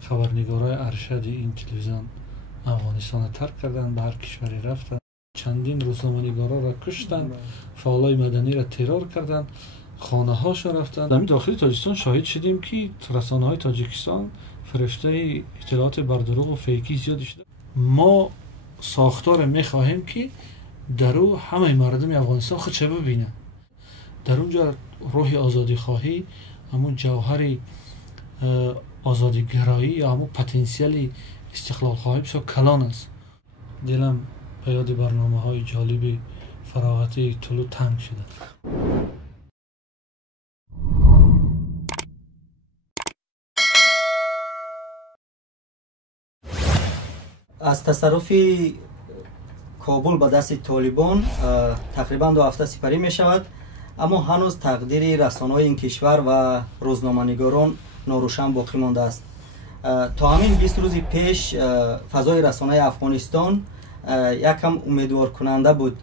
خبرنگارای ارشد این تلویزیون افغانستان ترک کردن، به هر کشوری رفتن، چندین روزنامه‌نگارا را کشتن، فعالای مدنی را ترور کردن، خانه هاش رفتن. در داخل تاجیکستان شاهد شدیم که رسانه‌های تاجیکستان فرشته اطلاعات بردروغ و فیکی زیاد شده. ما ساختار می‌خواهیم که در او همه مردم افغانستان خودش ببینه، در اونجا روح آزادی خواهی، همون جوهر آزادی گرایی یا همون پتانسیل استقلال خواهی بسیار کلان است. دلم به یاد برنامه‌های جالب فراغتی طلوع تنگ شده. از تصرف کابل به دست طالبان تقریبا 2 هفته سپری می شود، اما هنوز تقدیر رسانه‌های این کشور و روزنامه‌نگاران ناروشن باقی مانده است. تا همین 20 روز پیش فضای رسانه افغانستان یکم امیدوار کننده بود.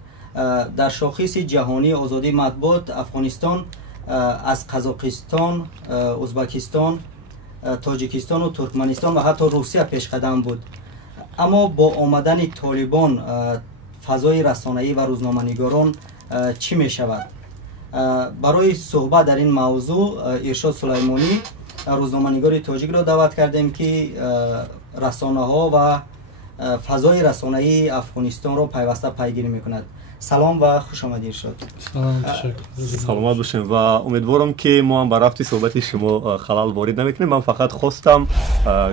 در شاخص جهانی آزادی مطبوعات افغانستان از قزاقستان، ازبکستان، تاجیکستان و ترکمنستان و حتی روسیه پیش قدم بود. اما با آمدن طالبان فضای رسانه‌ای و روزنامه‌نگاران چی می شود؟ برای صحبت در این موضوع ارشاد سلیمانی روزنامه‌نگار تاجیک را دعوت کردیم که رسانه‌ها و فضای رسانه‌ای افغانستان را پیوسته پیگیری می‌کند. سلام و خوش آمدید ارشاد. سلام، تشکر. سلامت باشین و امیدوارم که ما هم برای رفت صحبت شما خلل وارد نمیکنیم. من فقط خواستم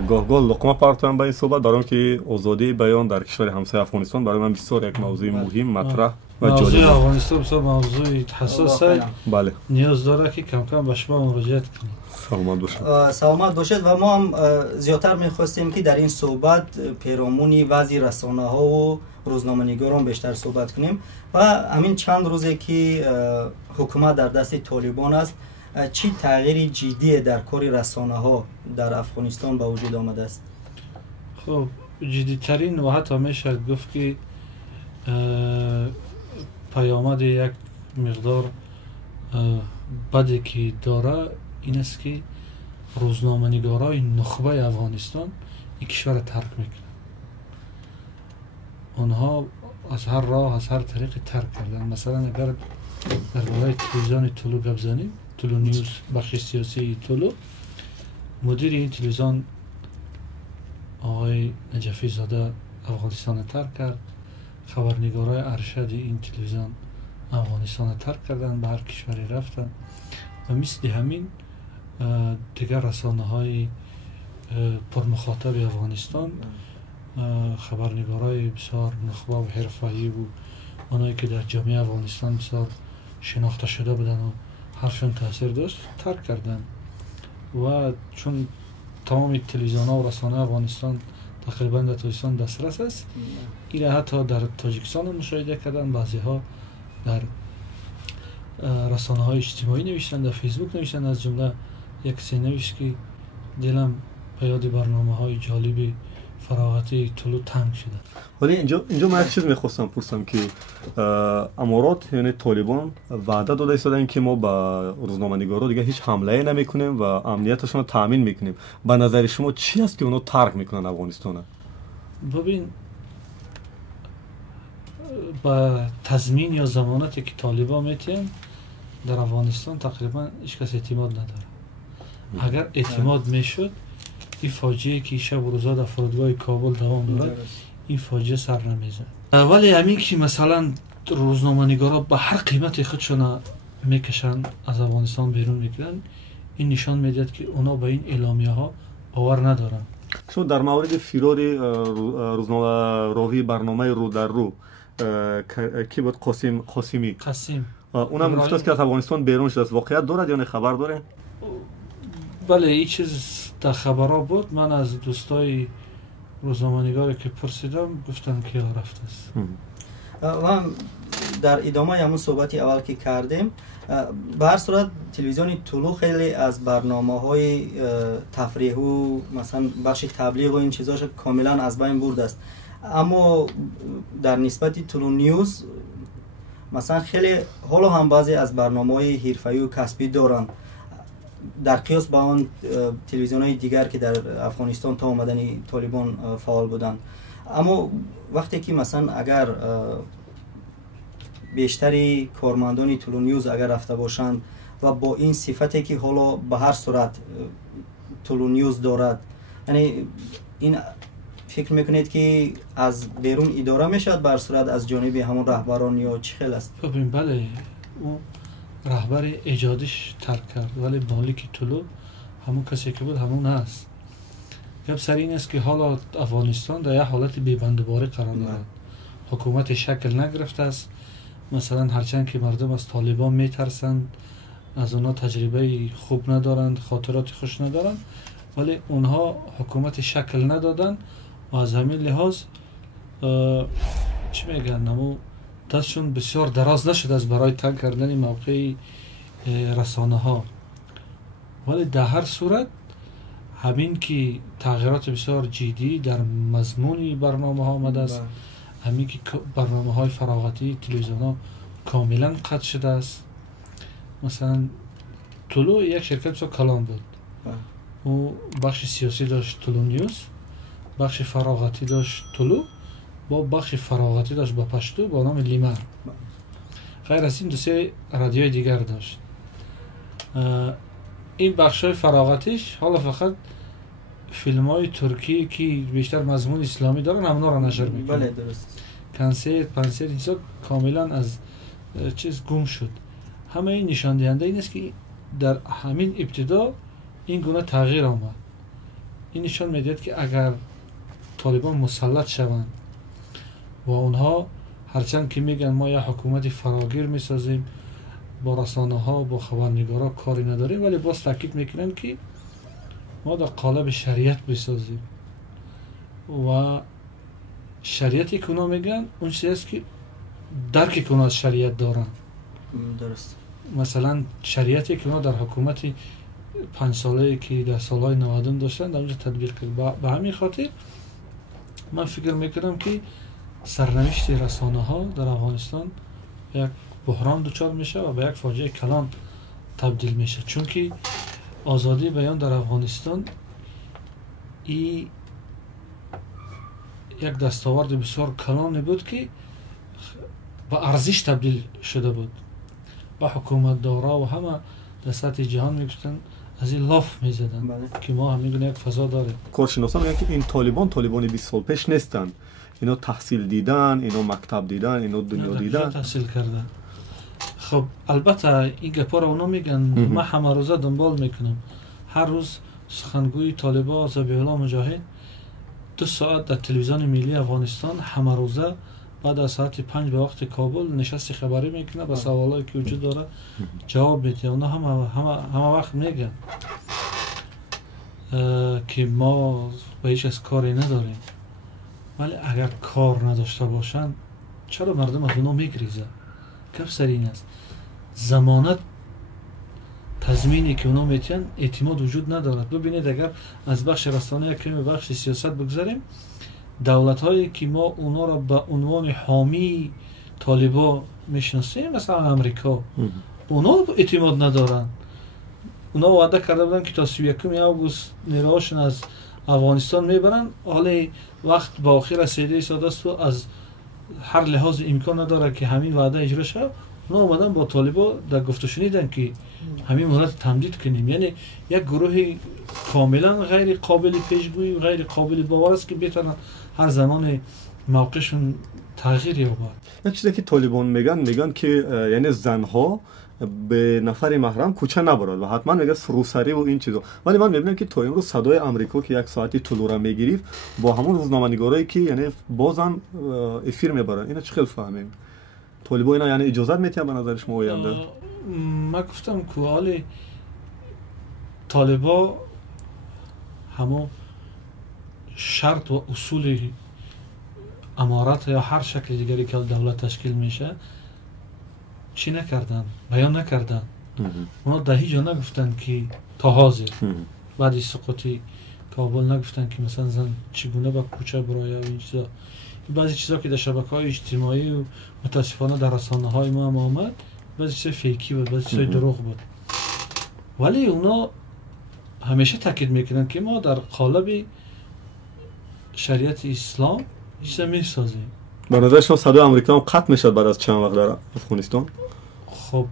گاه لقمه پرتم به این صحبت، برای اینکه آزادی بیان در کشور همسایه افغانستان برای من بسیار یک موضوع مهم، مطرح و جالب. موضوع افغانستان بسیار موضوع حساس است. بله. نیاز داره که کم کم به شما مراجعت کنیم. سلامت باشید. سلامت باشید و ما هم زیادتر می‌خواستیم که در این صحبت پیرامون وضع رسانه‌ها و روزنامه‌نگاران بیشتر صحبت کنیم و همین چند روزی که حکومت در دست طالبان است، چی تغییر جدی در کار رسانه‌ها در افغانستان به وجود آمده است؟ خب جدی‌ترین و حتی میشه گفت که پیامد یک مقدار بدی که داره این است که روزنامه‌نگارای نخبه افغانستان این کشور ترک میکنن. آنها از هر راه از هر طریق ترک کردن. مثلا اگر درباره تلویزیون طلوع گپ زنیم، طلوع نیوز بخش سیاسی طلوع، مدیر این تلویزیون آقای نجفی زاده افغانستان ترک کرد. خبرنگارای ارشد این تلویزیون افغانستان ترک کردن، به هر کشوری رفتن و مثل همین دیگر رسانه‌های پرمخاطب افغانستان، خبرنگارای بسیار نخبه و حرفه‌ای و اونایی که در جامعه افغانستان بسیار شناخته شده بودن و حرفشون تاثیر داشت، ترک کردن. و چون تمام تلویزیون‌ها و رسانه افغانستان تقریبا در تاجیکستان دسترس است، این حتی در تاجیکستان مشاهده کردن. بعضی‌ها در رسانه‌های اجتماعی نوشتن، در فیسبوک نوشتن. از جمله یک کسی نوشت که دلم به یاد برنامه‌های جالب فراغتی طلوع تنگ شده. ولی اینجا من یک چیز میخواستم پرسم که امارات یعنی طالبان وعده داده ایستادن که ما با روزنامه‌نگارا دیگه هیچ حمله نمیکنیم و امنیتشون رو تامین میکنیم. به نظر شما چی است که اونا ترک میکنن افغانستان؟ ببین، با تضمین یا ضمانتی که طالبان میتین در افغانستان تقریبا هیچ کس اعتماد نداره. اگر اعتماد میشد، این فاجعه که شب و روزا در فرودگاه کابل دوام دارد، این فاجعه سر نمیزد. ولی همین که مثلا روزنامه‌نگارا به هر قیمت خودشون میکشن از افغانستان بیرون میکنن، این نشان میدهد که اونا به این اعلامیه‌ها باور ندارن. شما در مورد فرار روزنامه راوی برنامه رو در رو کی بود؟ قاسمی اونم گفت که از افغانستان بیرون شده. واقعیت دارد یا نه؟ خبر داره؟ بله، این چیز در خبرها بود. من از دوستای روزنامه‌نگاری که پرسیدم گفتن که رفته است. و در ادامه همون صحبتی اول که کردیم، به هر صورت تلویزیون طلوع خیلی از برنامه‌های تفریح و مثلا بخش تبلیغ و این چیزاش کاملا از بین برده است. اما در نسبت طلوع نیوز مثلا خیلی حالا هم بعضی از برنامه‌های حرفه‌ای و کسبی دارن. در قیاس با آن تلویزیون‌های دیگر که در افغانستان تا آمدن طالبان فعال بودند. اما وقتی که مثلا اگر بیشتری کارمندان تلونیوز اگر رفته باشند و با این صفتی که حالا به هر صورت تلونیوز دارد، یعنی این فکر میکنید که از بیرون اداره میشد بر صورت از جانب همون رهبران یا چی خیلی است؟ ببین بله، اون رهبر ایجادش ترک کرد، ولی مالک طلو همون کسی که بود همون هست. گپ سر این است که حالا افغانستان در یک حالت بی‌بندوباری قرار دارد. حکومت شکل نگرفته است. مثلا هرچند که مردم از طالبان میترسند، از اونها تجربه خوب ندارند، خاطرات خوش ندارند، ولی اونها حکومت شکل ندادن و از همین لحاظ چی میگن، نمو دستشون بسیار دراز نشد از برای تنگ کردن موقع رسانه ها. ولی در هر صورت همین که تغییرات بسیار جدی در مضمون برنامه ها آمده است، همین که برنامه های فراغتی تلویزیون ها کاملا قطع شده است. مثلا طلوع یک شرکت بسیار کلان بود، او بخش سیاسی داشت تلونیوز، بخش فراغتی داشت طلوع، با بخش فراغتی داشت با پشتو با نام لیمر. غیر از این دو سه رادیوی دیگر داشت. این بخش های فراغتیش حالا فقط فیلم های ترکی که بیشتر مضمون اسلامی دارن همونا را نشر میکنن. بله درست. کنسرت پنسرت اینجا کاملا از چیز گم شد. همه این نشان دهنده این است که در همین ابتدا این گونه تغییر آمد. این نشان میدهد که اگر طالبان مسلط شوند و اونها هرچند که میگن ما یک حکومت فراگیر میسازیم، با رسانه ها با خبرنگارا کاری نداریم، ولی باز تاکید میکنن که ما در قالب شریعت بسازیم و شریعتی که اونا میگن اون چیزی است که درکی که اونا از شریعت دارن. درست. مثلا شریعتی که اونا در حکومت 5 ساله که در سالهای 90 داشتن در اونجا تطبیق کرد. به همین خاطر من فکر میکنم که سرنوشت رسانه ها در افغانستان یک بحران دچار میشه و به یک فاجعه کلان تبدیل میشه، چون که آزادی بیان در افغانستان این یک دستاورد بسیار کلانی بود که به ارزش تبدیل شده بود و حکومت دارا و همه در سطح جهان میگفتن از این لاف میزدن که ما همین یک فضا داریم. کارشناسان میگن که این طالبان 20 سال پیش نیستن، اینا تحصیل دیدن، اینا مکتب دیدن، اینا دنیا دیدن، تحصیل کردن. خب البته این گپا رو اونا میگن، من همه روزه دنبال میکنم. هر روز سخنگوی طالبان ذبیح الله مجاهد 2 ساعت در تلویزیون ملی افغانستان همه روزه بعد از ساعت 5 به وقت کابل نشست خبری میکنه، به سوالایی که وجود داره جواب میده. اونا همه وقت میگن که ما به هیچ از کاری نداریم، ولی اگر کار نداشته باشن چرا مردم از اونا میگریزن؟ گپ سر این است، ضمانت تضمینی که اونا میتین اعتماد وجود ندارد. ببینید اگر از بخش رسانه یک کمی بخش سیاست بگذاریم، دولت هایی که ما اونا را به عنوان حامی طالبا میشناسیم، مثلا امریکا، اونا اعتماد ندارن. اونا وعده کرده بودن که تا 31 آگوست نیروهاشون از افغانستان میبرن، حالا وقت با آخر رسیده ایستاده است و از هر لحاظ امکان نداره که همین وعده اجرا شه. اونا اومدن با طالبا در گفت و شنیدن که همین مهلت تمدید کنیم. یعنی یک گروه کاملا غیر قابل پیشگویی و غیر قابل باور است که بتونن هر زمان موقعشون تغییر یابد. یک چیزی که طالبان میگن که یعنی زنها به نفر محرم کوچه نبرد و حتما میگه روسری و این چیزا، ولی من میبینم که تا امروز صدای آمریکا که 1 ساعتی طلوع را میگیرید با همون روزنامه‌نگارایی که یعنی بازم افیر میبرن، اینا چه خیلی فهمیم طالبان اینا یعنی اجازه میتونن به نظر شما آینده؟ من گفتم که حال طالبا همون شرط و اصول امارات یا هر شکل دیگری که دولت تشکیل میشه چی نکردن، بیان نکردن. اونا در هیچ جا نگفتن که تا حاضر بعد از سقوط کابل نگفتن که مثلا زن چگونه با کوچه برای این چیزا. بعضی چیزا که در شبکه‌های اجتماعی و متاسفانه در رسانه‌های ما هم آمد، بعضی چیزا فیکی بود، بعضی چیزا دروغ بود، ولی اونا همیشه تاکید میکنن که ما در قالب شریعت اسلام چیز میسازیم. به نظر شما صدای آمریکا هم قطع میشد بعد از چند وقت در افغانستان؟ خب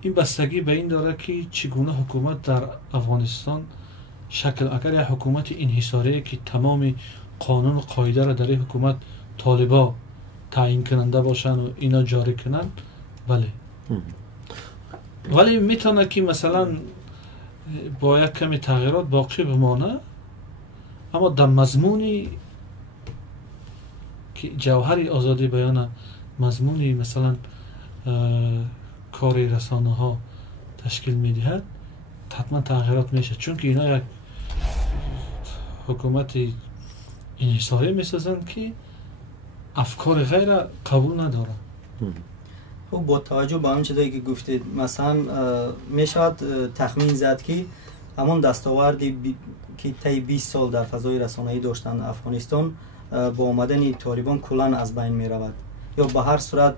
این بستگی به این داره که چگونه حکومت در افغانستان شکل. اگر یک حکومت انحصاری که تمام قانون و قاعده را در این حکومت طالبا تعیین کننده باشن و اینا جاری کنن، بله. ولی میتونه که مثلا با یک کمی تغییرات باقی بمانه، اما در مضمونی که جوهری آزادی بیان، مضمونی مثلا کاری رسانه ها تشکیل میدهد، حتما تغییرات میشه، چون که اینا یک حکومت انحصاری میسازند که افکار غیر قبول نداره. با توجه به اون چیزایی که گفتید، مثلا میشود تخمین زد که همون دستاوردی که طی 20 سال در فضای رسانه‌ای داشتن افغانستان با آمدن طالبان کلاً از بین می رود، یا به هر صورت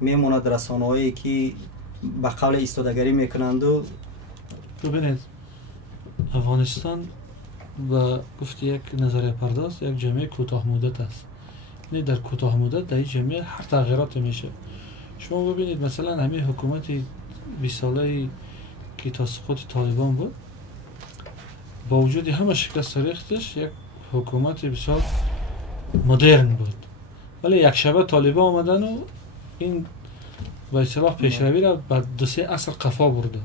میموند رسانه‌هایی که به قول ایستادگری میکنند. و ببینید افغانستان و گفت یک نظریه پرداز یک جامعه کوتاه مدت است. نه در کوتاه مدت در این جامعه هر تغییرات میشه. شما ببینید مثلا همین حکومت 20 ساله که تا سقوط طالبان بود، با وجود همه شکست ریختش یک حکومت بسیار مدرن بود، ولی یک شبه طالبان آمدن و این به اصطلاح پیشروی را بعد 2-3 عصر قفا برده.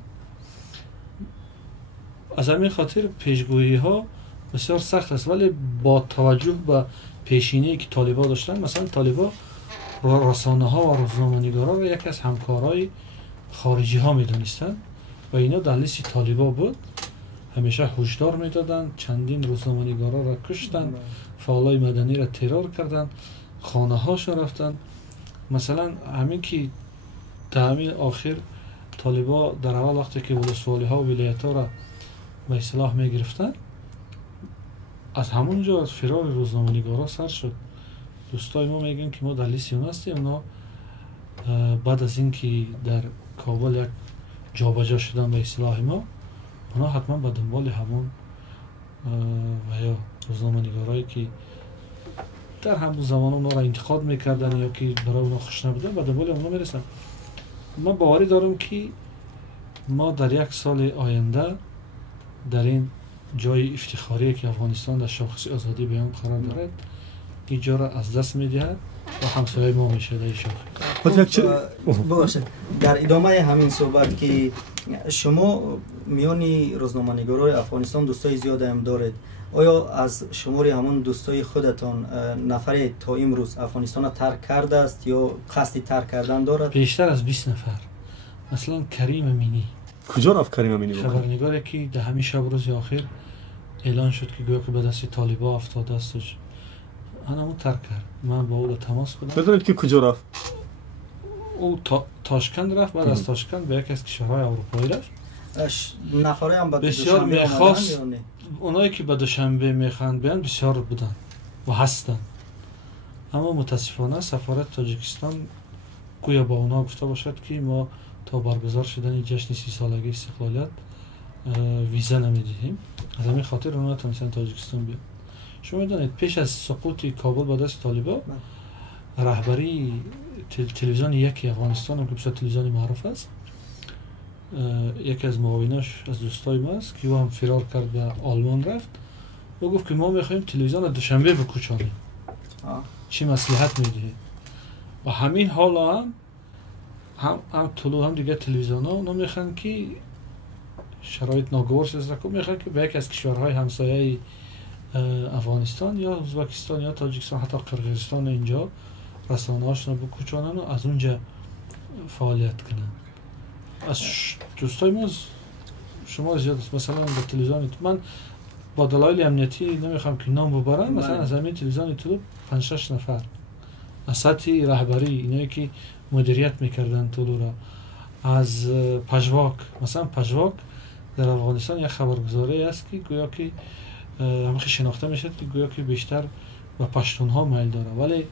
از همین خاطر پیشگویی ها بسیار سخت است، ولی با توجه به پیشینه‌ای که طالبان داشتن، مثلا طالبان رسانه ها و روزنامه‌نگارا را یکی از همکارای خارجی ها میدونستن و اینا در لیست طالبان بود. همیشه هشدار میدادن، چندین روزنامه‌نگارا را کشتن، فعالای مدنی را ترور کردن، خانه هاش رفتن. مثلا همین که در همین آخر طالبان در اول وقتی که ولسوالی ها و ولایت ها را به اصطلاح میگرفتن، از همونجا از فرار روزنامه‌نگارا سر شد. دوستای ما میگن که ما در لیست اونا هستیم. اونا بعد از اینکه در کابل یک جابجا شدن به اصطلاح ما، اونا حتما به دنبال همون و یا روزنامه‌نگارایی که در همون زمان اونا را انتقاد میکردن یا که برای اونا خوش نبودن، به دنبال اونا میرسن. من باوری دارم که ما در یک سال آینده در این جای افتخاری که افغانستان در شاخص آزادی بیان قرار دارد، اینجا را از دست میدهد و همسایه ما میشه در این شاخص. ببخشید در ادامه همین صحبت که شما میانی روزنامه‌نگارای افغانستان دوستای زیاد هم دارید، آیا از شماری همون دوستای خودتان نفری تا امروز افغانستان را ترک کرده است یا قصد ترک کردن دارد؟ بیشتر از 20 نفر. مثلا کریم امینی. کجا رفت کریم امینی؟ خبرنگاری که در همین شب روز آخر اعلان شد که گویا که به دست طالبان افتاده استش، همون ترک کرد. من با او تماس بودم. بدونید که کجا رفت؟ او تاشکند رفت، بعد از تاشکند به یکی از کشورهای اروپایی رفت. نفره هم بسیار میخواست، اونایی که به دوشنبه میخواند بیان بسیار بودن و هستن، اما متاسفانه سفارت تاجیکستان گویا با اونا گفته باشد که ما تا برگزار شدن جشن 30 سالگی استقلالیت ویزا نمیدهیم. از همین خاطر اونا تونستن تاجیکستان بیان. شما میدونید پیش از سقوط کابل به دست طالبان، رهبری تلویزیون یکی افغانستان هم که بسیار تلویزیون معروف است، یکی از معاوناش از دوستای ما است که او هم فرار کرد به آلمان رفت و گفت که ما میخوایم تلویزیون دوشنبه بکوچانیم، چی مصلحت میده؟ و همین حالا هم طلوع هم دیگه تلویزیون ها اونا میخوان که شرایط ناگوار شده، میخوان که به یک از کشورهای همسایه افغانستان یا ازبکستان یا تاجیکستان حتی قرقیزستان اینجا رسانه هاشون رو بکوچانن و از اونجا فعالیت کنن. از دوستای ما شما زیاد است. مثلا به تلویزیون من با دلایل امنیتی نمیخوام که نام ببرم، مثلا از همین تلویزیون طلوع 5-6 نفر از سطح رهبری اینایی که مدیریت میکردن طلوع را، از پژواک، مثلا پژواک در افغانستان یک خبرگزاری است که گویا که همیشه شناخته میشد که گویا که بیشتر به پشتون ها میل داره، ولی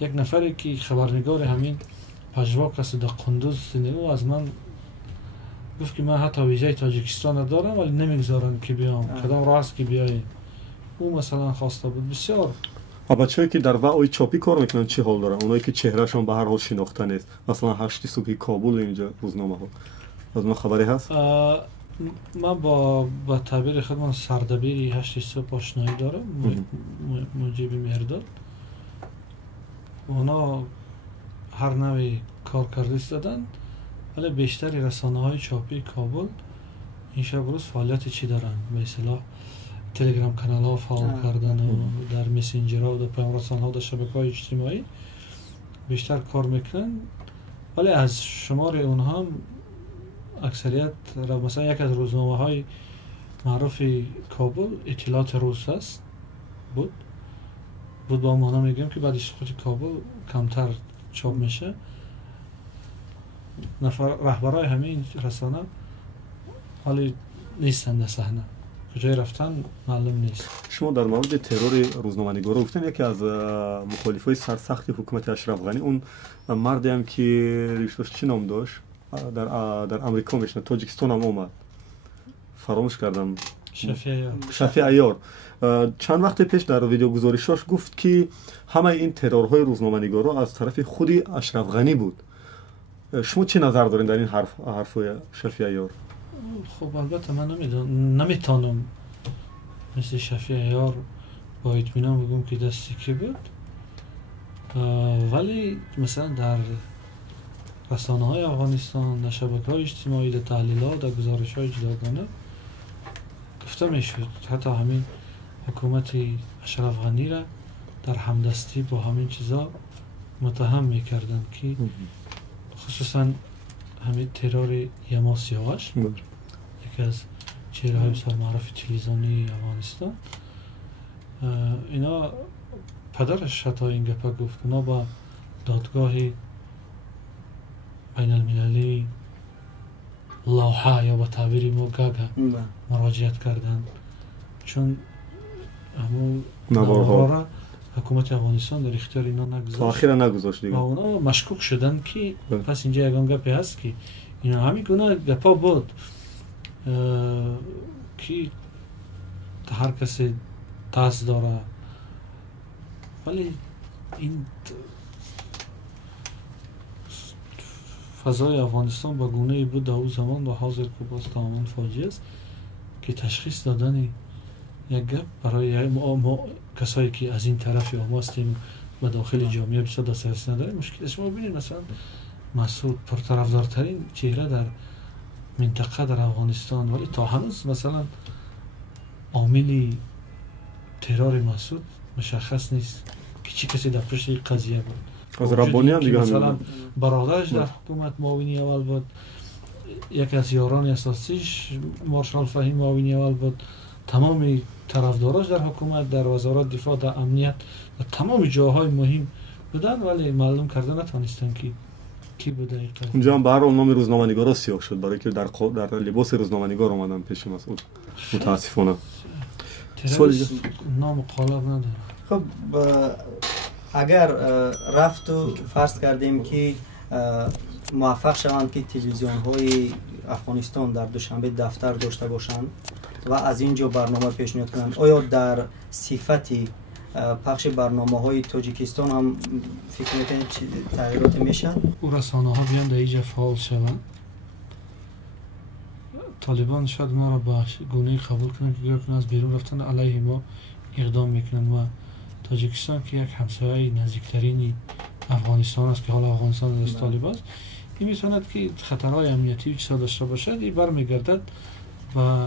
یک نفری که خبرنگار همین پژواک است در قندوز زندگی از من گفت که من حتی ویزای تاجیکستان دارم ولی نمیگذارن که بیام، کدام راه است که بیایی. او مثلا خواسته بود بسیار. بچه‌ای که در وعای چاپی کار میکنن چه حال دارن؟ اونایی که چهرهشون به هر حال شناخته نیست، مثلا 8 صبح کابل اینجا روزنامه ها، از ما خبری هست؟ من با تعبیر خودم سردبیری 8 صبح آشنایی دارم، مجیب مهرداد. اونا هر نوعی کار کردیست دادن، ولی بیشتری رسانه‌های چاپی کابل این شب روز فعالیت چی دارن؟ به اصطلاح تلگرام کانال ها فعال کردن و در مسنجر ها و در پیام رسان ها و در شبکه‌های اجتماعی بیشتر کار میکنن. ولی از شمار اونها هم اکثریت مثلا یک از روزنامه های معروف کابل اطلاعات روز است بود با مانا میگم که بعد سقوط کابل کمتر چاپ میشه. رهبرای همین رسانه حالی نیستن در صحنه، کجای رفتن معلوم نیست. شما در مورد ترور روزنامه‌نگارا گفتن یکی از مخالفای سرسخت حکومت اشرف غنی، اون مردی هم که ریشش چی نام داشت در امریکا میشنه، تاجیکستان هم اومد، فراموش کردم، شفیع عیار. چند وقت پیش در ویدیو گزارشاش گفت که همه این ترورهای روزنامه‌نگارا از طرف خود اشرف غنی بود. شما چه نظر دارین در این حرفای شفیع عیار؟ خب البته من نمیتونم مثل شفیع عیار با اطمینان بگم که دستی کی بود، ولی مثلا در رسانه های افغانستان، در شبکه های اجتماعی، در تحلیلات، در گزارش های جداگانه گفته میشد حتی همین حکومت اشرف غنی را در همدستی با همین چیزا متهم میکردن که خصوصا همین ترور یما سیاوش، یکی از چهره های بسیار معروف تلویزیونی افغانستان، اینا پدرش حتی این گپه گفت، اونا با دادگاه بین المللی لوحه یا با تعبیر ما گاگا مراجعت کردن، چون همون نوارها را حکومت افغانستان در اختیار اینا نگذاشت، تا آخر نگذاشت دیگه. اونا مشکوک شدن که پس اینجا یگان گپی هست که اینا همین گونه گپا بود که هر کسی تاس داره، ولی این فضای افغانستان با گونه بود در اون زمان و حاضر که باز تماما فاجعه است که تشخیص دادن یک گپ برای ما کسایی که از این طرف یا ما هستیم و داخل جامعه بسیار دسترسی نداریم مشکل. شما ببینید مثلا مسعود پرطرفدارترین چهره در منطقه در افغانستان، ولی تا هنوز مثلا عامل ترور مسعود مشخص نیست که چی کسی در پشت این قضیه بود. از ربانی هم دیگه مثلا برادرش در حکومت معاونی اول بود، یکی از یاران اساسیش مارشال فهیم معاونی اول بود، تمام طرفداراش در حکومت، در وزارت دفاع، در امنیت، در تمام جاهای مهم بودن، ولی معلوم کردن نتونستن که کی بوده. اونجا هم به هر حال نام روزنامه‌نگارا سیاه شد برای که در لباس روزنامه‌نگار اومدن پیش مسعود. متاسفانه نام قالب نداره. خب اگر رفت و فرض کردیم که موفق شوند که تلویزیون های افغانستان در دوشنبه دفتر داشته باشند و از اینجا برنامه پیشنهاد کنند، آیا در صفت پخش برنامه های تاجیکستان هم فکر میکنید تغییرات میشه؟ او رسانه ها بیان در اینجا فعال شوند، طالبان شاید ما را با گونه قبول کنند که گویا از بیرون رفتن علیه ما اقدام میکنند و تاجیکستان که یک همسایه نزدیکترین افغانستان است که حالا افغانستان از طالبان است، این میتواند که خطرهای امنیتی چیزا داشته باشد. این برمیگردد و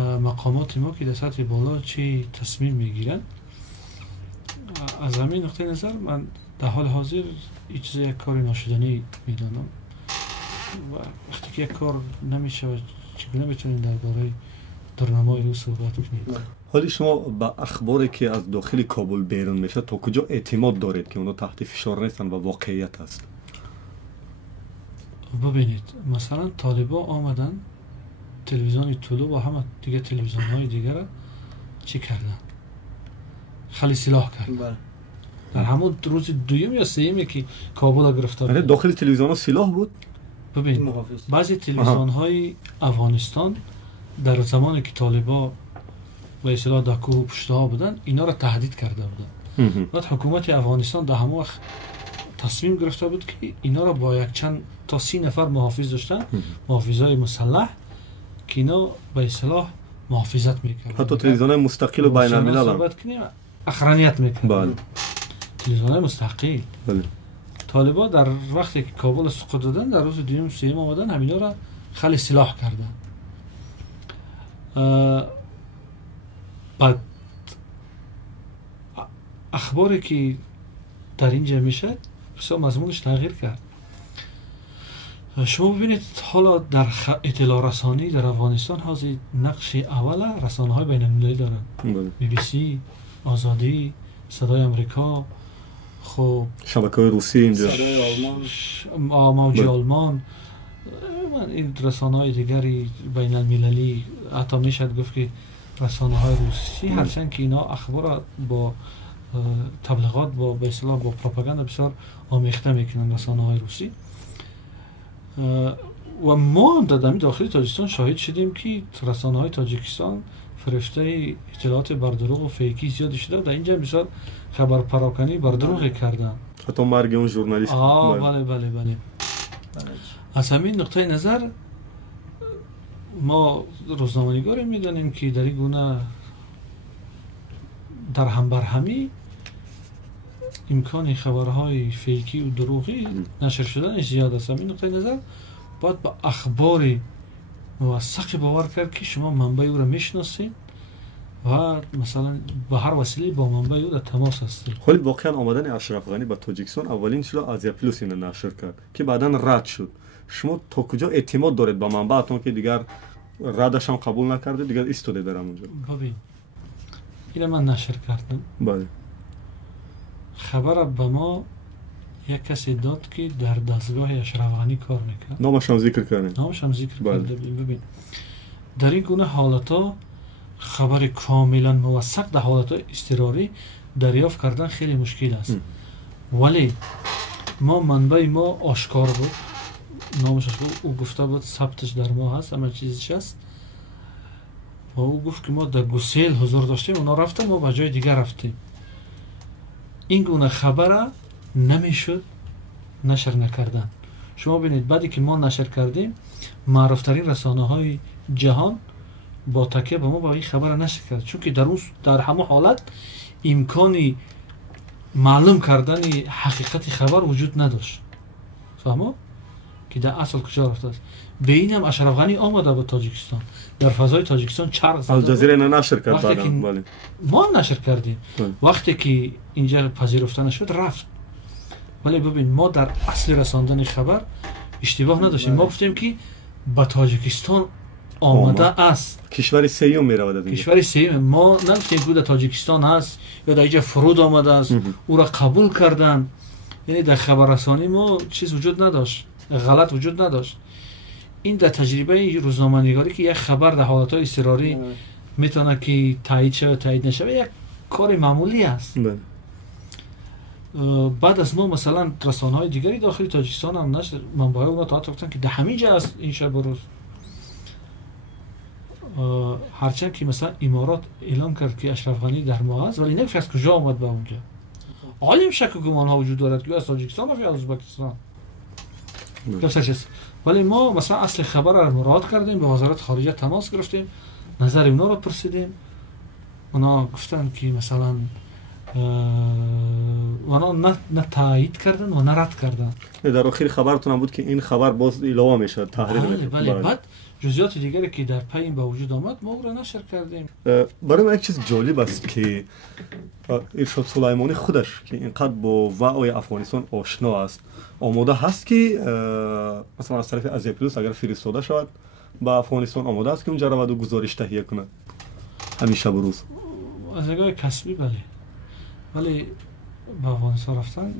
مقامات ما که در سطح بالا چی تصمیم میگیرند. از همین نقطه نظر من در حال حاضر این چیز یک کار ناشدنی میدانم و وقتی که یک کار نمیشه و چگونه میتونیم درباره درنمای او صحبت کنیم. حالی شما با اخباری که از داخل کابل بیرون میشه تا کجا اعتماد دارید که اونا تحت فشار نیستن و واقعیت است؟ ببینید مثلا طالبا آمدن تلویزیون طلوع و همه دیگه تلویزیون های دیگه را چی کردن؟ خیلی سلاح کردن. در همون روز دویم یا سومی که کابل گرفتار داخل تلویزیون ها سلاح بود؟ ببین بعضی تلویزیون های افغانستان در زمانی که طالبا به اصطلاح در کوه پشت ها بودن اینا را تهدید کرده بودن. بعد حکومت افغانستان در همون وقت تصمیم گرفته بود که اینا را با یک چند تا 30 نفر محافظ داشتن، محافظای مسلح که اینا به اصطلاح محافظت میکردن. حتی تلویزیون مستقل و بین الملل هم اخرانیت میکردن. بله. تلویزیون مستقل. بله. طالبا در وقتی که کابل سقوط دادن در روز دوم سوم آمدن همینا را خیلی اصلاح کردن. بعد اخباری که در اینجا میشه بسیار مضمونش تغییر کرد. شما ببینید حالا در اطلاع رسانی در افغانستان حاضر نقش اول رسانه های بین المللی دارن. بی بی سی، آزادی، صدای امریکا، خب شبکه های روسی اینجا، موج آلمان، این رسانه های دیگری بین المللی، حتی میشد گفت که رسانه های روسی، هرچند که اینا اخبار با تبلیغات با به اصطلاح با پروپاگاندا بسیار آمیخته میکنن رسانه های روسی. و ما در داخل تاجیکستان شاهد شدیم که رسانه های تاجیکستان فرشته اطلاعات بر دروغ و فیکی زیاد شده. در اینجا بسیار خبر پراکنی بر دروغ کردن، حتی مرگ اون ژورنالیست. بله. از همین نقطه نظر ما روزنامه‌نگار میدانیم که در این گونه در هم بر همی امکان خبرهای فیکی و دروغی نشر شدنش زیاد است. همین نقطه نظر باید با اخبار موثق باور کرد که شما منبع او را میشناسید و مثلا با هر وسیله با منبع او در تماس هستید. ولی واقعا آمدن اشرف غنی به تاجیکستان اولین چیزا آزیا پلوس اینو نشر کرد که بعداً رد شد. شما تا کجا اعتماد دارید به منبعتون که دیگر ردش هم قبول نکرده دیگر ایستاده در اونجا؟ ببین اینو من نشر کردم. بله. خبر به ما یک کسی داد که در دستگاه اشرف غنی کار میکرد. نامش هم ذکر کردیم. کرده. ببین در این گونه حالتا خبر کاملا موثق در حالت اضطراری دریافت کردن خیلی مشکل است. ولی ما منبع ما آشکار بود، نامش بود، او گفته بود ثبتش در ما هست، همه چیزش هست و او گفت که ما در گوسیل حضور داشتیم، اونا رفتیم ما به جای دیگر رفتیم. این گونه خبر نمیشد نشر نکردن. شما ببینید بعدی که ما نشر کردیم معروفترین رسانه های جهان با تکیه به ما با این خبر نشر کرد، چون که در همه حالت امکانی معلوم کردن حقیقت خبر وجود نداشت. فهمو؟ که در اصل کجا رفته است. به این هم اشرف غنی آمده به تاجیکستان، در فضای تاجیکستان چرخ زد. الجزیره اینو نشر کرد بعداً. بله. ما نشر کردیم. وقتی که اینجا پذیرفته نشد رفت. ولی ببین ما در اصل رساندن خبر اشتباه نداشتیم. ما گفتیم که به تاجیکستان آمده است. کشور سوم میرود. کشور سوم. ما نگفتیم که در تاجیکستان هست یا در اینجا فرود آمده است. او را قبول کردن. یعنی در خبررسانی ما چیز وجود نداشت، غلط وجود نداشت. این در تجربه روزنامه‌نگاری که یک خبر در حالت‌های اضطراری میتونه که تایید شود تایید نشود یک کار معمولی است. بعد از ما مثلا رسانه‌های دیگری داخل تاجیکستان هم نشر منبع‌های اونا تا گفتن که در همین جا است این شب و روز. هرچند که مثلا امارات اعلام کرد که اشرف غنی در ما است ولی نمی‌فهمم از کجا آمد به اونجا. عالم شک و گمان ها وجود دارد که از تاجیکستان یا از ازبکستان. ولی ما مثلا اصل خبر را مراعات کردیم، به وزارت خارجه تماس گرفتیم، نظر اونا را پرسیدیم. اونا گفتن که مثلا اونا نه تایید کردن و نه رد کردن. در آخر خبرتون هم بود که این خبر باز علاوه میشد، تحریر میشد. بله. بعد جزئیات دیگری که در پی به وجود آمد ما را نشر کردیم. برای من یک چیز جالب است که ارشاد سلیمانی خودش که اینقدر با وضع افغانستان آشنا است، آماده هست که مثلا از طرف آزیا پلوس اگر فرستاده شود به افغانستان آماده است که اونجا رود و گزارش تهیه کند همیشه بروز از نگاه کسبی. بله ولی به افغانستان رفتن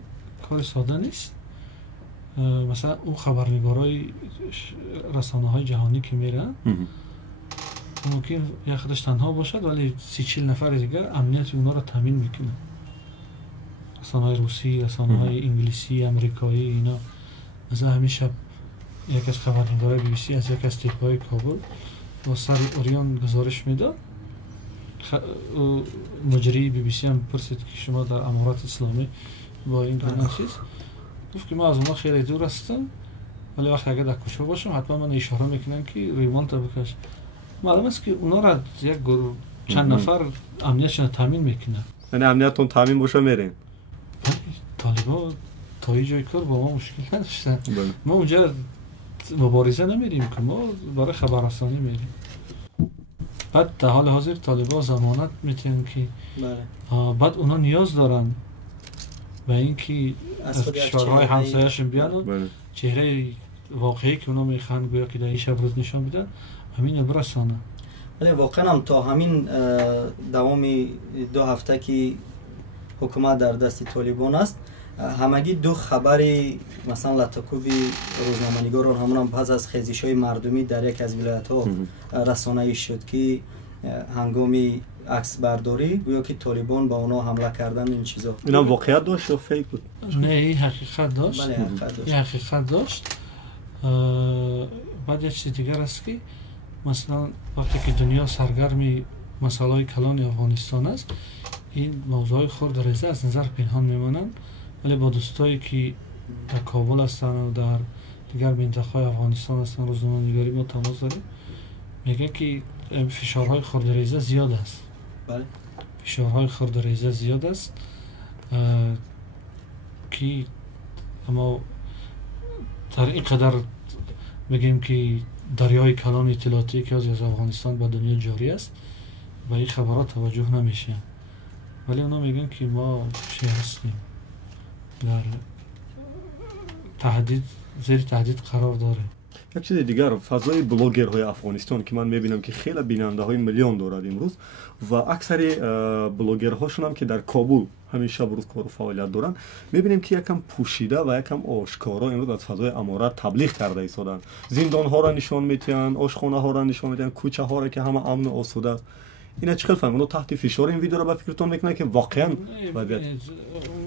کار ساده نیست. مثلا اون خبرنگارای رسانه های جهانی که میرن ممکن یا خودش تنها باشد ولی 30-40 نفر دیگر امنیت اونا رو تامین میکنه. رسانه های روسی، رسانه های انگلیسی، امریکایی، اینا مثلا همیشه یک از خبرنگارای بی بی سی از یک از تیپ‌های کابل با سر اوریان گزارش میداد. مجری بی بی سی هم پرسید که شما در امارات اسلامی با این گونه چیز، گفت که ما از اونها خیلی دور هستم، ولی وقتی اگر در کوچه باشم حتما من اشاره میکنم که ریمونت بکش. معلوم است که اونا را یک گروه چند نفر امنیتشون تامین میکنن. یعنی امنیتتون تامین باشه میرین. طالبان تا این جای کار با ما مشکل نداشتن. ما اونجا مبارزه نمیریم که ما برای خبررسانی میریم. بعد در حال حاضر طالبان ضمانت میتونن که بعد اونا نیاز دارن به اینکه از کشورهای همسایه‌شون بیان چهره واقعی که اونا میخوان گویا که در این شب روز نشان بدن همین برسانه. ولی واقعا هم تا همین دوام 2 هفته که حکومت در دست طالبان است، همگی 2 خبری مثلا لطکوبی روزنامه‌نگاران همون هم پس از خیزش‌های مردمی در یک از ولایت‌ها رسانه‌ای شد که هنگامی عکس برداری گویا که طالبان با اونا حمله کردن این چیزا. اینا واقعیت داشت یا فیک بود؟ نه این حقیقت داشت. بله حقیقت داشت. حقیقت داشت. بعد یک چیز دیگر است که مثلا وقتی که دنیا سرگرم مسائل کلان افغانستان است، این موضوع خرد ریزه از نظر پنهان میمانند، ولی با دوستایی که در کابل هستن و در دیگر منطقه‌های افغانستان هستن روزنامه‌نگاری ما تماس داریم، میگه که فشارهای خرد ریزه زیاد است. بله فشارهای خرد ریزه زیاد است که اما در این قدر بگیم که دریای کلان اطلاعاتی که از افغانستان با دنیا جاری است و این خبرات توجه نمیشه، ولی اونا میگن که ما چی هستیم در تهدید، زیر تهدید قرار داره. یک چیز دیگر، فضای بلاگرهای افغانستان که من میبینم که خیلی بیننده های میلیون دارد امروز و اکثر بلاگرهاشون هم که در کابل همین شب روز کار و فعالیت دارن، میبینیم که یکم پوشیده و یکم آشکارا امروز از فضای امارات تبلیغ کرده ایستادن. زندان ها را نشان میدن، آشخانه ها را نشان میدن، کوچه ها را که همه امن و آسوده است. اینا چه خیلی فهمونو تحت فشار این ویدیو را به فکرتون میکنه که واقعا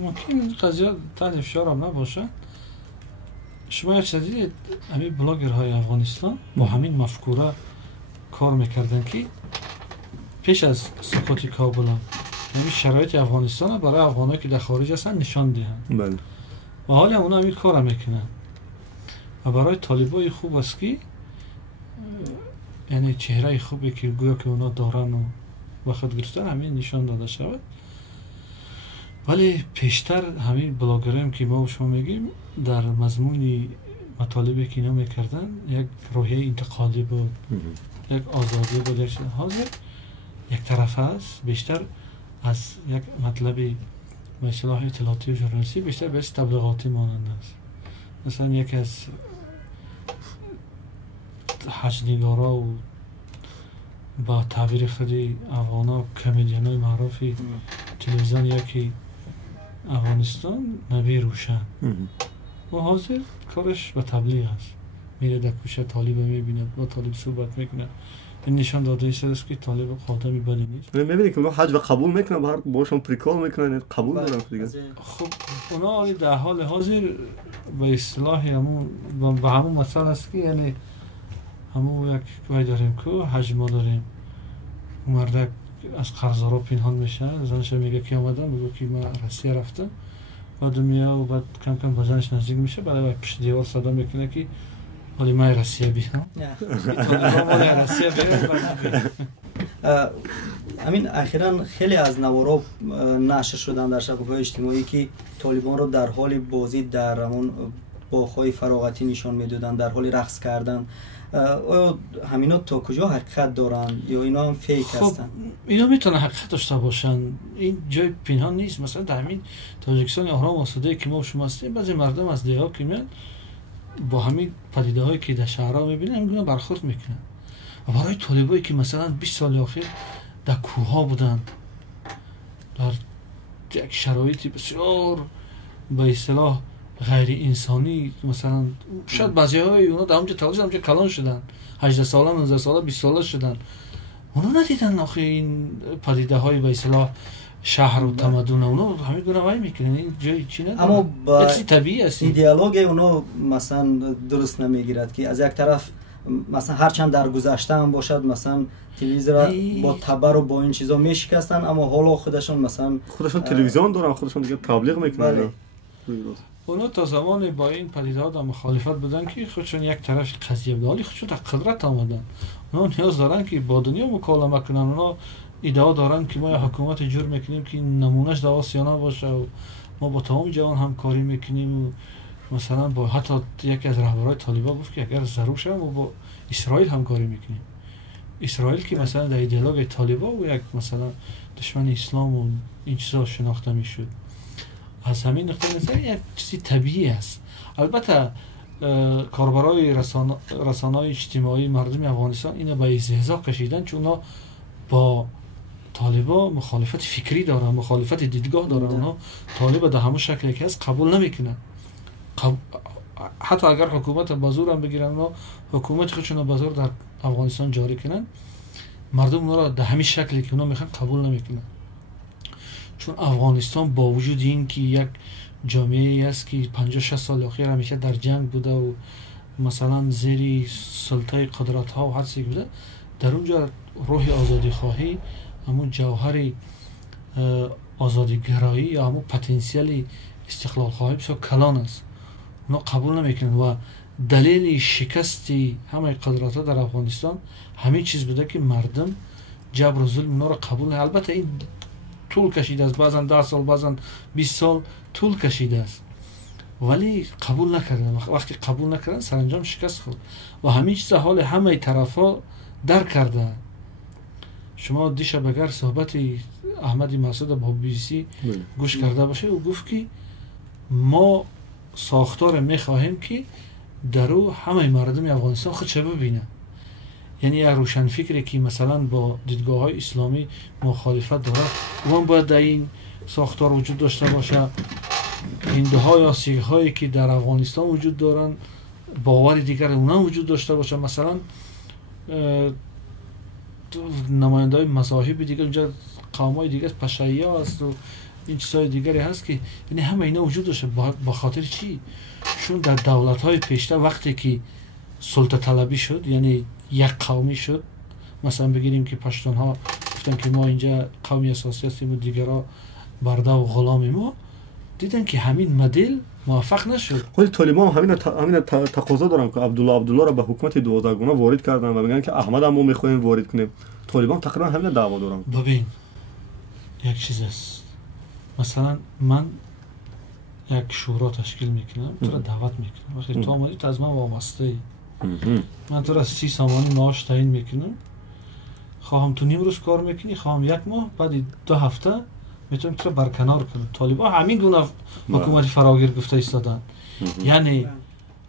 ممکن قضیه تحت فشار هم نباشه. شما یک شدید همین بلاگرهای افغانستان با همین مفکوره کار میکردن که پیش از سقوط کابل همین شرایط افغانستان برای افغانایی که در خارج هستن نشان دهند. بله. و حالا اونا همین کار میکنن و برای طالبای خوب است که یعنی چهره خوبی که گویا که اونا دارن و وقت گرفتن همین نشان داده شود. ولی پیشتر همین بلاگرام که ما و شما میگیم در مضمون مطالبی که اینا میکردن یک روحیه انتقادی بود، یک آزادی بود. حاضر یک طرف است، بیشتر از یک مطلبی به اصطلاح اطلاعاتی و ژورنالیستی بیشتر به تبلیغاتی مانند است. مثلا یک از حجنگارا و با تعبیر خودی افغانا کمدینای معروفی تلویزیون یکی افغانستان نبی روشن و حاضر کارش به تبلیغ است، میره در کوچه طالب میبینه، با طالب صحبت میکنه. این نشان داده است که طالب خاطمی بدی نیست. میبینی که حج و قبول میکنه، باشون پریکال میکنن، قبول دارن دیگه. خب اونا در حال حاضر به اصطلاح همون به همون مسئله است که یعنی همون یک وای داریم که حج ما داریم، مردک از قرضدارا پنهان میشه، زنش میگه که اومدم، میگه که من روسیه رفتم، بعد میاد و بعد کم کم با زنش نزدیک میشه، بعد پشت دیوار صدا میکنه که ولی من روسیه بیام. همین اخیراً خیلی از نوارا نشر شدن در شبکه‌های اجتماعی که طالبان رو در حال بازی در همون باغ‌های فراغتی نشان میدادن، در حال رقص کردن. آیا همینا تا کجا حقیقت دارن یا اینا هم فیک هستن؟ اینا میتونه حقیقت داشته باشن، این جای پنهان نیست. مثلا در همین تاجیکستان اهرام آسوده که ما و شما هستیم، بعضی مردم از دیها که میان با همین پدیده هایی که در شهرها میبینن همین برخورد میکنن. و برای طالبایی که مثلا 20 سال اخیر در کوه ها بودن، در یک شرایطی بسیار به اصطلاح غیر انسانی، مثلا شاید بعضی های اونا در همونجا تولد همونجا کلان شدن، 18 ساله 19 ساله 20 ساله شدن، اونا ندیدن آخه این پدیده های به اصطلاح شهر و تمدن اونا همه گونه وای میکنن. این جای چی نداره، اما با طبیعی است. ایدئولوژی اونا مثلا درست نمیگیرد که از یک طرف مثلا هرچند در گذشته هم باشد مثلا تلویزیون با تبر و با این چیزا میشکستن، اما حالا خودشون مثلا تلویزیون دارن، خودشون دیگه تبلیغ میکنن. اونا تا زمان با این پدیده‌ها در مخالفت بودن که خودشون یک طرف قضیه بود، ولی خودشون در قدرت آمدن. اونا نیاز دارن که با دنیا مکالمه کنن. اونا ایده دارن که ما حکومت جور میکنیم که نمونهش در آسیانا باشه و ما با تمام جهان همکاری میکنیم و مثلا با حتی یکی از رهبران طالبان گفت که اگر ضرور شد ما با اسرائیل همکاری میکنیم. اسرائیل که مثلا در ایدئولوژی طالبان و یک مثلا دشمن اسلام و این چیزا شناخته میشد. از همین نقطه نظر یک چیزی طبیعی است. البته کاربرای رسانه‌های اجتماعی مردم افغانستان اینو به استهزا کشیدن، چون اونا با طالبان مخالفت فکری دارن، مخالفت دیدگاه دارن. اونا طالب در همه شکلی که هست قبول نمیکنن. حتی اگر حکومت بازور هم بگیرن، اونا حکومت خودشون بازور در افغانستان جاری کنن، مردم اونا را در همین شکلی که اونا میخوان قبول نمیکنن. چون افغانستان با وجود این که یک جامعه است که 50-60 سال اخیر همیشه در جنگ بوده و مثلا زیر سلطه قدرت ها و هر چیزی بوده، در اونجا روح آزادی خواهی، همون جوهر آزادی گرایی یا همون پتانسیل استقلال خواهی بسیار کلان است. اونا قبول نمیکنن و دلیل شکست همه قدرت ها در افغانستان همین چیز بوده که مردم جبر و ظلم اونا را قبول نمیکنن. البته این طول کشیده است، بعضا 10 سال بعضا 20 سال طول کشیده است، ولی قبول نکردن. وقتی قبول نکردن سرانجام شکست خورد و همین چیز حال همه طرفا در کرده. شما دیشب اگر صحبت احمد مسعود با BBC گوش کرده باشه، او گفت که ما ساختار میخواهیم که در او همه مردم افغانستان خودش ببینه. یعنی یک روشن فکری که مثلا با دیدگاه های اسلامی مخالفت داره، اون باید در این ساختار وجود داشته باشه. هندو ها یا سیخ هایی که در افغانستان وجود دارن باور دیگر اونا وجود داشته باشه. مثلا نماینده های مذاهب دیگر اونجا، قوم های دیگر پشایی ها هست و این چیزهای دیگری هست که یعنی همه اینا وجود داشته. با خاطر چی؟ چون در دولت های پیشتر وقتی که سلطه طلبی شد، یعنی یک قومی شد، مثلا بگیریم که پشتون ها گفتن که ما اینجا قومی اساسی هستیم و دیگرها برده و غلام، ما دیدن که همین مدل موفق نشد. خود طالبان همین تقاضا دارن که عبدالله را به حکومت 12 گانه وارد کردن و میگن که احمد هم ما میخوایم وارد کنیم. طالبان تقریبا همین دعوا دارن. ببین یک چیز است، مثلا من یک شورا تشکیل میکنم، تو را دعوت میکنم، وقتی تو اومدی تو از من وابسته ای، من تو را 30 سامانی معاش تعیین میکنم، خواهم تو نیم روز کار میکنی، خواهم 1 ماه، بعد 2 هفته میتونم تو را برکنار کنم. طالبان همین گونه حکومت فراگیر گفته ایستادن. یعنی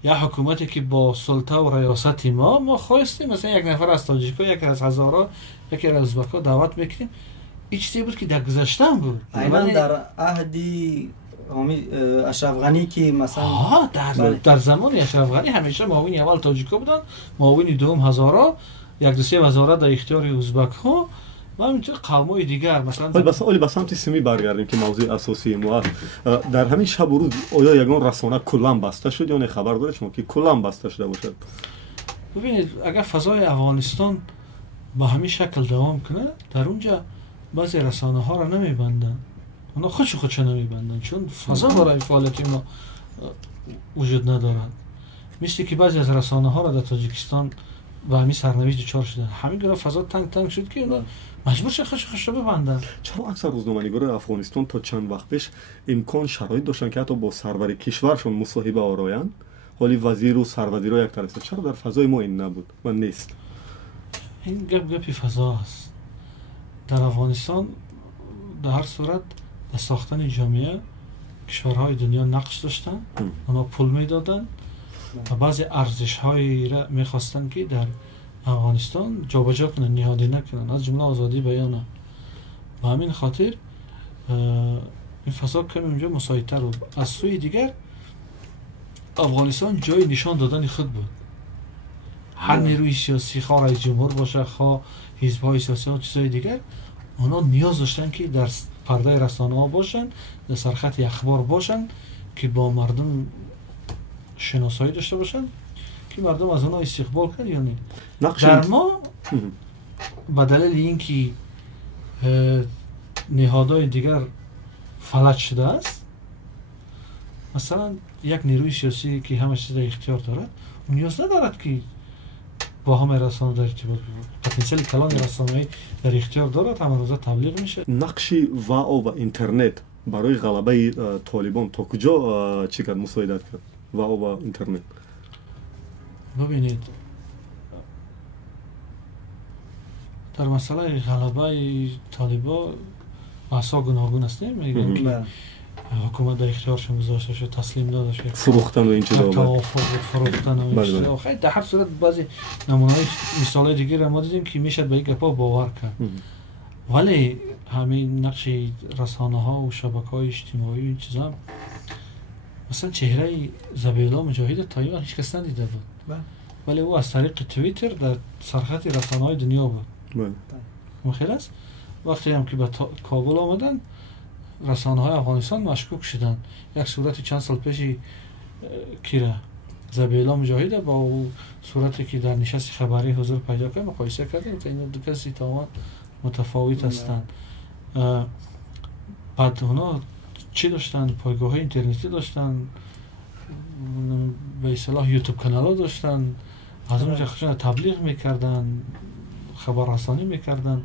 یا حکومتی که با سلطه و ریاست ما خواستیم مثلا 1 نفر از تاجیکا، 1 از هزارا، 1 از ازبکا دعوت میکنیم. این چیزی بود که در گذشته هم بود. اینا در عهدی اشرف غنی که مثلا در زمان اشرف غنی همیشه معاون اول تاجیکا بودن، معاون دوم هزارا، 1-2 هزارا در اختیار ازبک ها و همینطور قوم‌های دیگر. مثلا به سمت سیمی برگردیم که موضوع اساسی ما در همین شب و روز آیا یگان رسانه کلا بسته شد یا نه؟ خبر دارید شما که کلا بسته شده باشد؟ ببینید اگر فضای افغانستان با همین شکل دوام کنه، در اونجا بعضی رسانه ها را نمیبندن، اونا خودش نمیبندن، چون فضا برای فعالیت ما وجود ندارد. مثل که بعضی از رسانه ها را در تاجیکستان و همین سرنوشت دچار شدن، همین گونه فضا تنگ شد که اونا مجبور شدن خودش ببندن. چرا اکثر روزنامه‌نگاران افغانستان تا چند وقت پیش امکان شرایط داشتن که حتی با سرور کشورشون مصاحبه آراین، ولی وزیر و سروزیرا یک طرف؟ چرا در فضای ما این نبود و نیست؟ این گپی فضا است. در افغانستان در هر صورت در ساختن جامعه کشورهای دنیا نقش داشتن، اونا پول میدادن و بعضی ارزش‌هایی را می‌خواستن که در افغانستان جابجا کنن، نهادی نکنن، از جمله آزادی بیان. و همین خاطر این فضا کمی اونجا مساعدتر بود. از سوی دیگر افغانستان جای نشان دادن خود بود. هر نیروی سیاسی، خواه رئیس جمهور باشه، خواه حزب‌های سیاسی و چیزهای دیگر، اونا نیاز داشتن که در پرده رسانه ها باشن، در سرخط اخبار باشن که با مردم شناسایی داشته باشن که مردم از اونا استقبال کرد یا نه. در ما به دلیل اینکه نهادهای دیگر فلج شده است، مثلا یک نیروی سیاسی که همه چیز در اختیار دارد اون نیاز ندارد که با همه رسانه در ارتباط بود. پتانسیل کلان رسانه‌ای در اختیار دارد، همه روزا تبلیغ میشه. نقش واو و اینترنت برای غلبه طالبان تا کجا چی کرد، مساعدت کرد واو و اینترنت؟ ببینید در مسئله غلبه طالبان بحثا گوناگون است. میگن که حکومت در اختیارشون گذاشته شد، تسلیم داده شد، فروختن و این چیزا، توافق فروختن و این چیزا. خیلی در هر صورت بعضی نمونه‌های مثالای دیگه را ما دیدیم که میشد به این گپا باور کرد. ولی همین نقش رسانه‌ها و شبکه‌های اجتماعی و این چیزا، مثلا چهره ذبیح‌الله مجاهد تایوان هیچ کس ندیده بود، ولی او از طریق توییتر در سرخط رسانه‌های دنیا بود. مخیل است. وقتی هم که به کابل آمدن، رسانه‌های افغانستان مشکوک شدن. یک صورتی چند سال پیشی کیره ذبیح‌الله مجاهد با او صورتی که در نشست خبری حضور پیدا کرد مقایسه کردیم که اینا دو کسی تماما متفاوت هستند. بعد اونا چی داشتن؟ پایگاه اینترنتی داشتن، به اصطلاح یوتیوب کانال داشتن، از اونجا خودشون تبلیغ میکردن، خبررسانی میکردن،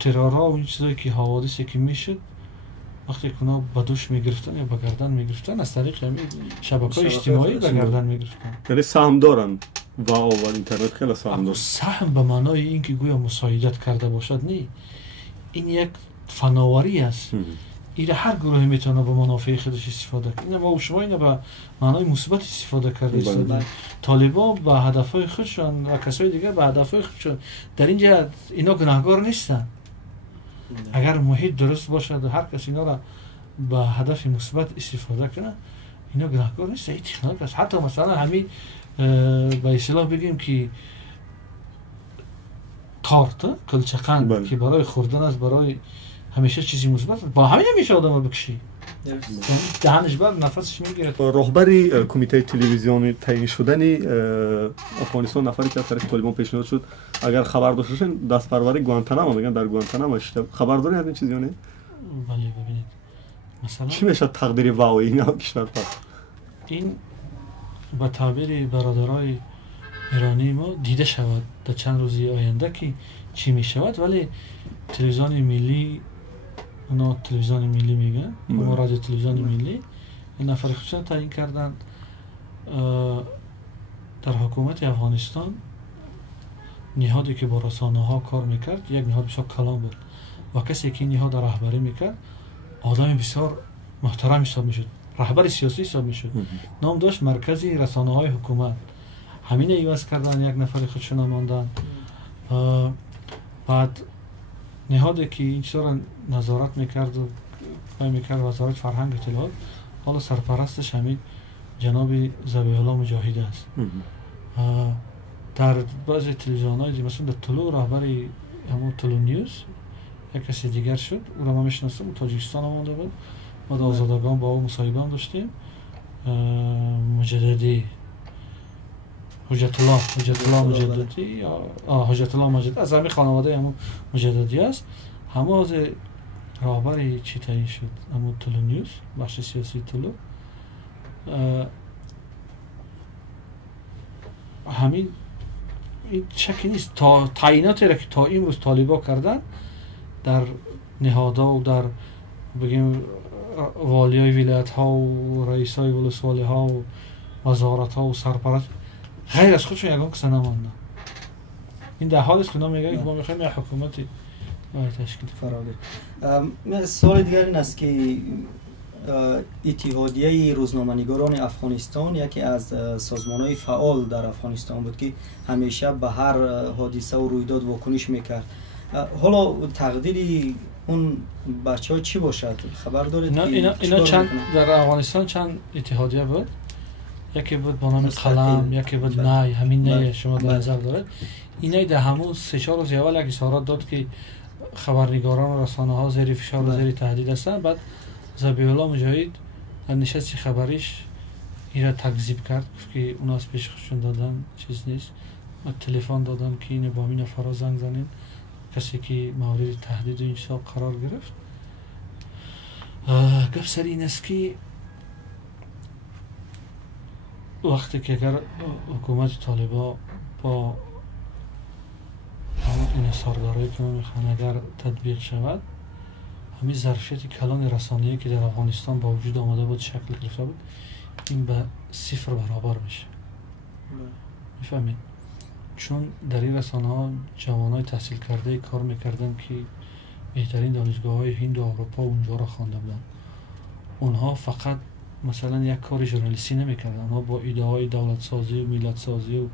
ترورها و این چیزایی که حوادثی که میشد وقتی که اونا به دوش میگرفتن یا به گردن میگرفتن، از طریق همین شبکه‌های اجتماعی به گردن میگرفتن. یعنی سهم دارن واو و اینترنت، خیلی سهم دارن. سهم به معنای اینکه گویا مساعدت کرده باشد نه، این یک فناوری است. این هر گروهی میتونه به منافع خودش استفاده کنه. اینا ما و شما اینا به معنای مثبت استفاده کرده. طالبان به هدفهای خودشون و کسای دیگر به هدفهای خودشون، در اینجا اینا گناهکار نیستن. اگر محیط درست باشه و هر کس اینا را به هدف مثبت استفاده کنه، اینا گناهکار نیست. این تکنیک است. حتی مثلا همین به اصطلاح بگیم که تارت کلچقند که برای خوردن است، برای همیشه چیزی مثبت، با همین همیشه آدم رو بکشی دهنش بر نفسش میگیره. راهبری کمیته تلویزیونی تعیین شدنی افغانستان، نفری که از طرف طالبان پیشنهاد شد، اگر خبر داشتین دست پروری گوانتانامو، میگن در گوانتانامو خبر دارین از این چیزی نه؟ بله. ببینید مثلا چی میشه تقدیر واو اینا کشور پس؟ این با تعبیر برادرای ایرانی ما دیده شود در چند روزی آینده که چی میشود. ولی تلویزیون ملی، اونا تلویزیون ملی میگن، ما رادیو تلویزیون ملی، این نفر خودشون تعیین کردن. در حکومت افغانستان نهادی که با رسانه ها کار میکرد یک نهاد بسیار کلان بود و کسی که این نهاد رهبری میکرد آدم بسیار محترم حساب میشد، رهبر سیاسی حساب میشد. نام داشت مرکزی رسانه های حکومت. همین ایواز کردن، یک نفر خودشون ماندن. بعد نهادی که این چیزا را نظارت میکرد و میکرد وزارت فرهنگ و اطلاعات، حالا سرپرستش همین جناب ذبیح‌الله مجاهد است. در بعضی تلویزیون‌های دیگه مثلا در طلوع رهبری همون طلوع نیوز یک کسی دیگر شد، او را ما میشناسم، تاجیکستان آمده بود. ما در آزادگان با او مصاحبه هم داشتیم. مجددی حجت الله مجددی، حجت الله مجددی از همین خانواده همون مجددی است. همه از رهبر چی تعیین شد؟ همون طلوع نیوز، بخش سیاسی طلوع. همین این شکی نیست. تا تعییناتی را که تا این روز طالبا کردن در نهادها و در بگیم والیای ولایت ها و رئیسای ولسوالی ها و وزارت ها و سرپرست، غیر از خودشون یگان کسی نماندن. این در حال است که میگن که ما میخوایم یک حکومتی تشکیل کنیم. سوال دیگر این است که اتحادیه روزنامه‌نگاران افغانستان یکی از سازمان‌های فعال در افغانستان بود که همیشه به هر حادثه و رویداد واکنش میکرد. حالا تقدیر اون بچه‌ها چی باشد؟ خبر دارید؟ اینا چند در افغانستان چند اتحادیه بود؟ یکی بود با نام قلم، یکی بود نه، همین نه شما در نظر دارید. اینا در همون 3-4 روز اول یک اظهارات داد که خبرنگاران و رسانه ها زیر فشار و زیر تهدید هستن. بعد ذبیح الله مجاهد در نشست خبریش ایرا تکذیب کرد که اون از پیش خودشون دادن چیز نیست. من تلفن دادم که این با این فرا زنگ زنین کسی که مورد تهدید و این چیزا قرار گرفت. گفت سر این است که وقتی که اگر حکومت طالبان با این ساردارایی که میخوان اگر تطبیق شود، همین ظرفیت کلان رسانه‌ای که در افغانستان با وجود آمده بود شکل گرفته بود، این به 0 برابر میشه. میفهمید؟ چون در این رسانه ها جوانای تحصیل کرده کار میکردن که بهترین دانشگاه های هند و اروپا اونجا را خوانده بودن. اونها فقط مثلا یک کار ژورنالیستی نمیکردن، اونها با ایده های دولت سازی و ملت سازی و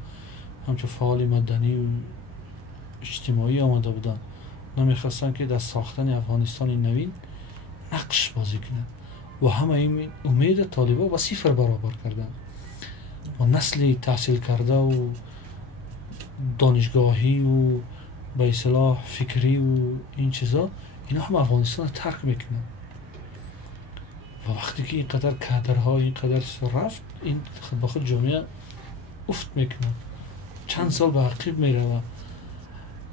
همچون فعال مدنی و اجتماعی آمده بودن. نمیخواستن که در ساختن افغانستان نوین نقش بازی کنن و همه این امید طالبان با 0 برابر کردن و نسل تحصیل کرده و دانشگاهی و به اصطلاح فکری و این چیزا، اینا هم افغانستان رو ترک میکنن و وقتی که اینقدر کادرها اینقدر رفت، این با خود جامعه افت میکنن، چند سال به عقب میره.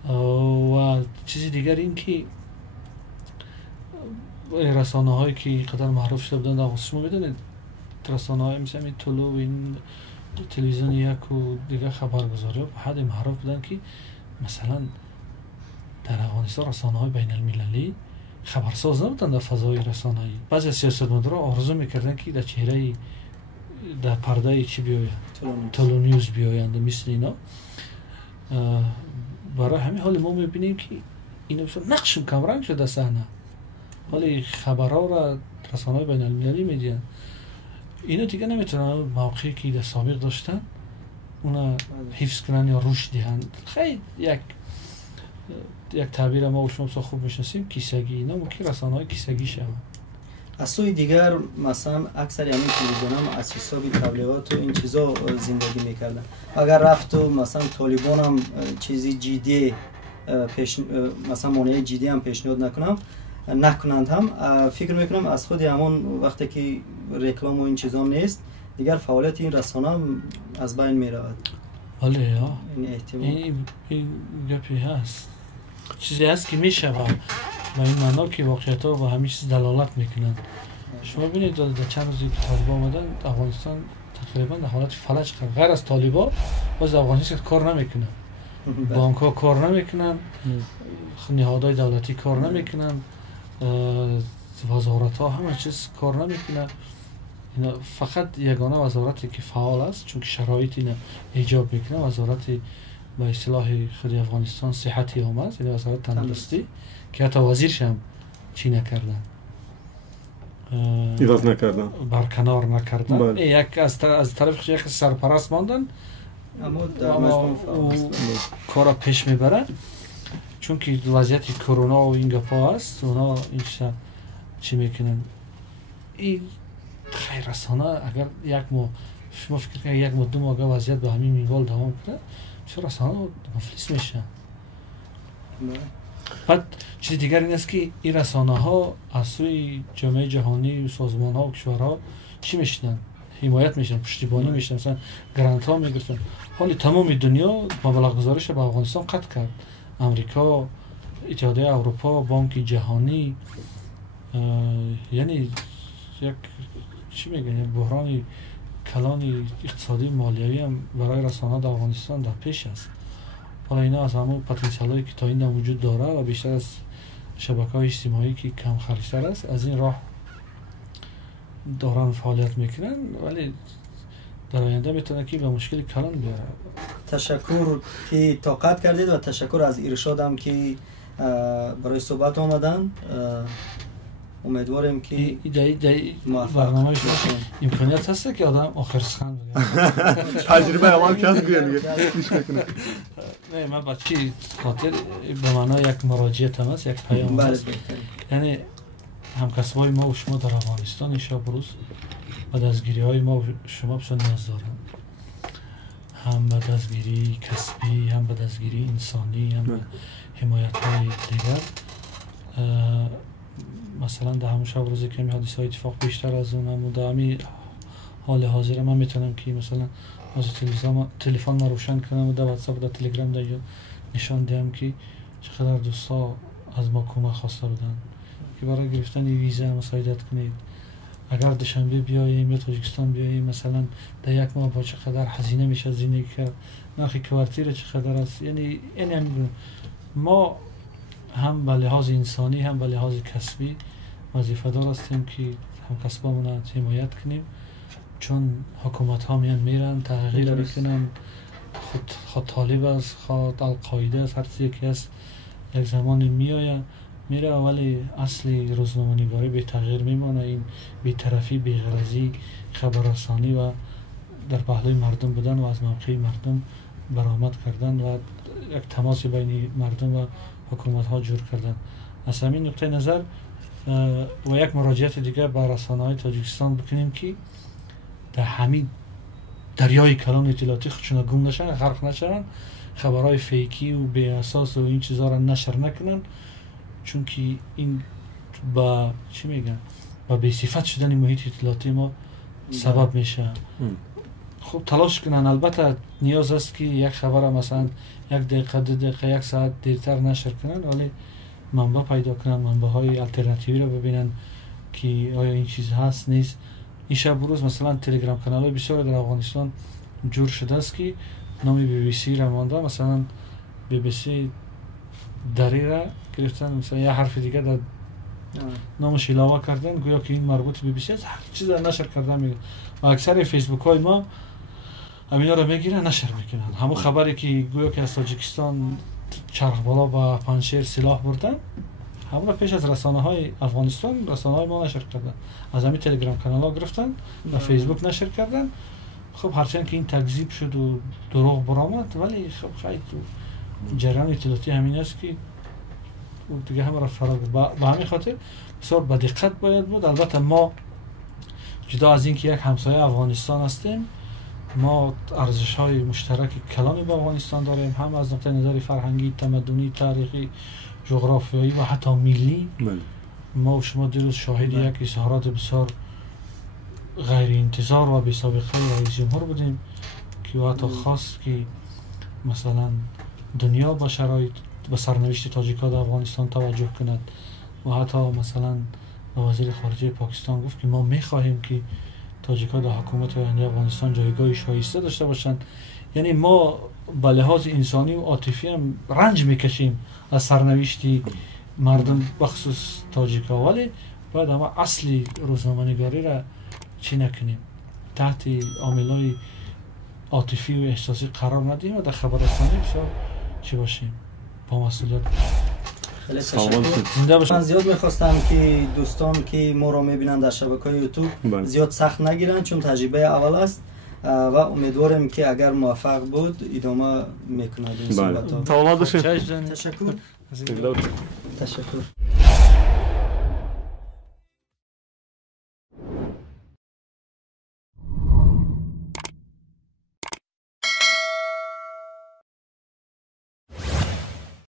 و چیزی دیگر این که رسانه هایی که اینقدر معروف شده بودن در افغانستان، شما میدونید رسانه های مثل این طلوع و این تلویزیون یک و دیگر خبرگزاری ها به حد معروف بودن که مثلا در افغانستان رسانه های بین المللی خبرساز نبودن در فضای رسانه‌ای. بعضی از سیاستمدارا آرزو میکردن که در چهره در پرده چی بیاید، طلوع نیوز بیایند مثل اینا. برای همین حال ما میبینیم که اینا نقش کمرنگ شده صحنه، حالی خبرها را رسانه‌های بین المللی میدین. اینا دیگه نمیتونن موقعی که در سابق داشتن اونا حفظ کنن یا رشد دهن. خیلی یک تعبیر ما و شما خوب میشناسیم، کیسگی. اینا ممکن رسانه‌های کیسگی شون. از سوی دیگر مثلا اکثر همین تلویزیون‌ها از حساب تبلیغات و این چیزا زندگی میکردن. اگر رفت و مثلا طالبان هم چیزی جدی مثلا مانع جدی هم پیشنهاد نکنند هم فکر میکنم از خود همون وقتی که رکلام و این چیزا نیست دیگر فعالیت این رسانه هم از بین میرود. بله این احتمال این گپی هست، چیزی هست که میشه و این معنا که واقعیت ها با همین چیز دلالت میکنن. شما ببینید در چند روزی که طالبان آمدن افغانستان تقریبا در حالت فلج کرد. غیر از طالبان باز افغانستان کار نمیکنن، بانک ها کار نمیکنن، نهادهای دولتی کار نمیکنن، وزارت ها همه چیز کار نمیکنن. فقط یگانه وزارتی که فعال است چون که شرایط اینا ایجاب میکنه، وزارت به اصطلاح خود افغانستان صحت عامه است، یعنی وزارت تندرستی که حتی وزیرش هم چی نکردن، ایواز نکردن، برکنار نکردن. یک از طرف یک سرپرست ماندن اما کارا پیش میبرن چون که وضعیت کرونا و این گپا هست. اونا این چی میکنن؟ این خیر رسانه اگر یک ماه شما فکر کنید یک ماه دو ماه اگر وضعیت به همین منوال دوام کنه، چه رسانه مفلس میشن. بعد چیز دیگر این است که این رسانه ها از سوی جامعه جهانی و سازمان ها و کشورها چی میشنن؟ حمایت میشن، پشتیبانی میشن، مثلا گرانت ها میگرفتن. حالی تمام دنیا مبلغ گذاریش به افغانستان قطع کرد. امریکا، اتحادیه اروپا، بانک جهانی، یعنی یک چی میگن، یک بحران کلان اقتصادی مالیوی هم برای رسانه در افغانستان در پیش است. حالا اینا از همون پتانسیل هایی که تا این وجود داره و بیشتر از شبکه‌های اجتماعی که کم خرج‌تر است از این راه دارن فعالیت میکنن، ولی در آینده میتونه که به مشکل کلان بیاره. تشکر که طاقت کردید و تشکر از ارشاد هم که برای صحبت آمدن. امیدواریم که برنامه امکانیت هست که آدم آخر سخن بگه. تجربه اول کس بیان نه من بچی خاطر به معنی یک مراجعه هم است، یک پیام است. یعنی همکسبای ما و شما در افغانستان این شب روز و دستگیری های ما و شما بسیار نیاز دارند، هم به دستگیری کسبی، هم به دستگیری انسانی، هم به حمایت های دیگر. مثلا در همون شب روزی که حادثه های اتفاق بیشتر از اون و در همین حال حاضر من میتونم که مثلا از تلفن ما روشن کنم و در واتساپ و در تلگرام در نشان دهم که چقدر دوستا از ما کمک خواسته بودن که برای گرفتن ویزا مساعدت کنید. اگر دوشنبه بیاییم یا تاجیکستان بیاییم مثلا در یک ماه با چقدر هزینه میشه زندگی کرد، نرخ کوارتیر چقدر است. یعنی این ما هم به لحاظ انسانی هم به لحاظ کسبی وظیفه دار هستیم که هم کسبامون رو حمایت کنیم، چون حکومت ها میرن تغییر میکنن، خود طالب است، خود القاعده است، هر چیزی که است یک زمانی میره ولی اصلی روزنامه‌نگاری به تغییر میمانه. این بی‌طرفی، بی‌غرضی، خبررسانی و در پهلوی مردم بودن و از موقع مردم برآمد کردن و یک تماس بین مردم و حکومت ها جور کردن. از همین نقطه نظر و یک مراجعت دیگه به رسانه‌های تاجیکستان بکنیم که در همین دریای کلان اطلاعاتی خودشون گم نشن، غرق نشن، خبرهای فیکی و بی اساس و این چیزا را نشر نکنن، چون که این با چی میگن با بی صفت شدن محیط اطلاعاتی ما سبب میشه. خب تلاش کنن، البته نیاز است که یک خبر مثلا یک دقیقه، 2 دقیقه، 1 ساعت دیرتر نشر کنن، ولی منبع پیدا کنن، منبع های الटरनेटिव्ی رو ببینن که آیا این چیز هست نیست. این شب روز مثلا تلگرام کانال های بسیار در افغانستان جور شده است که نام BBC را مانده، مثلا BBC دری را گرفتن، مثلا یه حرف دیگه در نامش علاوه کردن گویا که این مربوط به BBC است، هر چیز را نشر کردن میگه. و اکثر فیسبوک های ما همینا رو میگیرن نشر میکنن. همون خبری که گویا که از تاجیکستان چرخ بالا با پنشیر سلاح بردن، همون پیش از رسانه های افغانستان رسانه های ما نشر کردن، از همین تلگرام کانال ها گرفتن و فیسبوک نشر کردن. خب هرچند که این تکذیب شد و دروغ برآمد، ولی خب خیلی تو جریان اطلاعاتی همین است که دیگه هم را فرا به همین خاطر بسیار با دقت باید بود. البته ما جدا از اینکه یک همسایه افغانستان هستیم، ما ارزش‌های مشترک کلانی با افغانستان داریم، هم از نقطه نظر فرهنگی، تمدنی، تاریخی، جغرافیایی و حتی ملی. ما و شما دیروز شاهد یک اظهارات بسیار غیر انتظار و بی سابقه رئیس جمهور بودیم که حتی خواست که مثلا دنیا با شرایط به سرنوشت تاجیک‌ها در افغانستان توجه کند و حتی مثلا وزیر خارجه پاکستان گفت که ما می‌خواهیم که تاجیک‌ها در حکومت آینده افغانستان جایگاه شایسته داشته باشند. یعنی ما به لحاظ انسانی و عاطفی هم رنج میکشیم از سرنوشت مردم بخصوص تاجیک‌ها، ولی باید اما اصلی روزنامه‌نگاری را چی نکنیم، تحت عامل‌های عاطفی و احساسی قرار ندیم و در خبررسانی بسیار چی باشیم، با مسئولیت. خیلی تشکر. من زیاد میخواستم که دوستان که ما رو میبینن در شبکه‌های یوتیوب زیاد سخت نگیرن، چون تجربه اول است و امیدوارم که اگر موفق بود ادامه میکنه این صحبت‌ها. تشکر. تشکر.